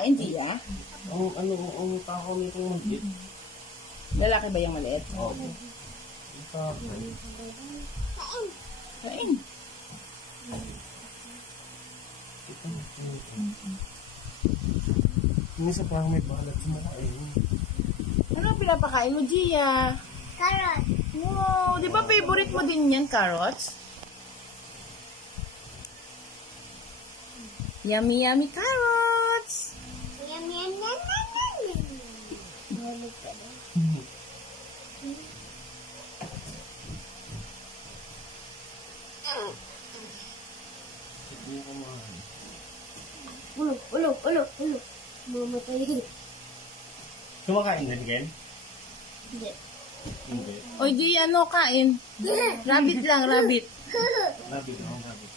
kain, Gia? Ang tao nitong maliit. Lalaki ba yung maliit? Oo. Kain. Minsan parang may balat sa mukha eh. Ano ang pinapakain mo, Gia? Carrot. Wow, di ba favorite mo din yan, carrots? Yummy, yummy carrots! Yum, yum, yum, yum, yum. Balik ka na. Hindi ko mahal. Ulo. Mamatay ka. Kumakain din, Ken? Hindi. Hindi. Oy, Gia, ano kain? Rabbit lang, rabbit. Rabbit ako, rabbit.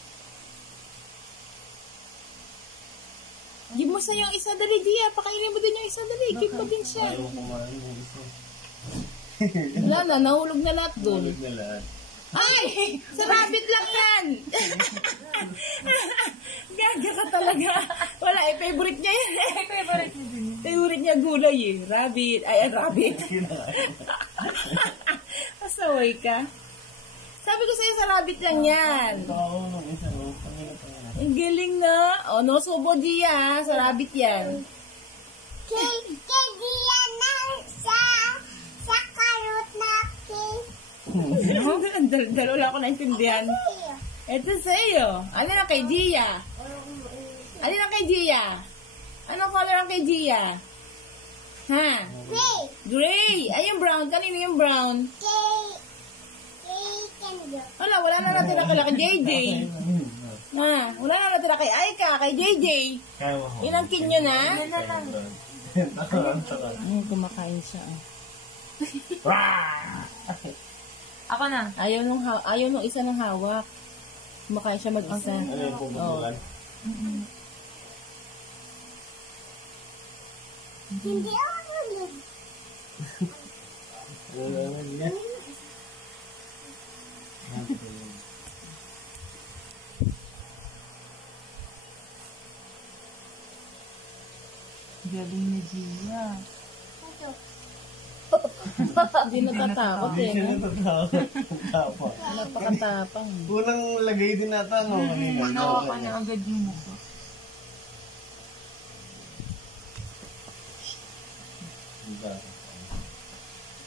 Give mo sa yung isa, dali, Gia. Pakainin mo din yung isa, dali. Give mo din siya. Ayaw kumain yung isa. Wala na, nahulog na lahat doon. Tulog na lahat. Ay! Sa rabbit lang yan! Gaga ka talaga. Wala eh, favorite niya yan eh. Favorite niya gulay eh. Rabbit. Ay, rabbit. Pasaway ka. Sabi ko sa'yo sa rabbit lang yan. Oo, nung isa, no? Pangina pa yan. Ang galing nga. O, no subo Gia. Sa rabbit yan. Kay diyan na sa carrot na cake. Ang dal-dal. Wala ko naintindihan. Ito sa'yo. Ano na kay Gia? Ano na kay Gia? Anong color ang kay Gia? Ha? Gray. Gray. Ay, yung brown. Kanino yung brown? Wala na natira kay JJ. Ha? Wala na natira kay Aika, kay JJ. Kaya mo. Inangkin nyo na? Takot. Kumakain siya. Ako na. Ayaw nung isa ng hawak. Kumakain siya mag-isa. Ano yung pumutulan? Hindi ako tulog. Ano naman yan? Galing na Gia. Ito. Hindi natatakot Hindi eh. siya No? natatakot. Napakatapang. Unang lagay din nata, no? Kanina. Nawa ka na agad yung muko.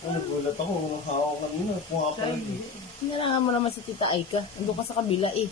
Nagulat ako nung hawak kanina. Pumapalagi. Hinarangan mo naman si Tita Aika. Ando ka sa kabila eh.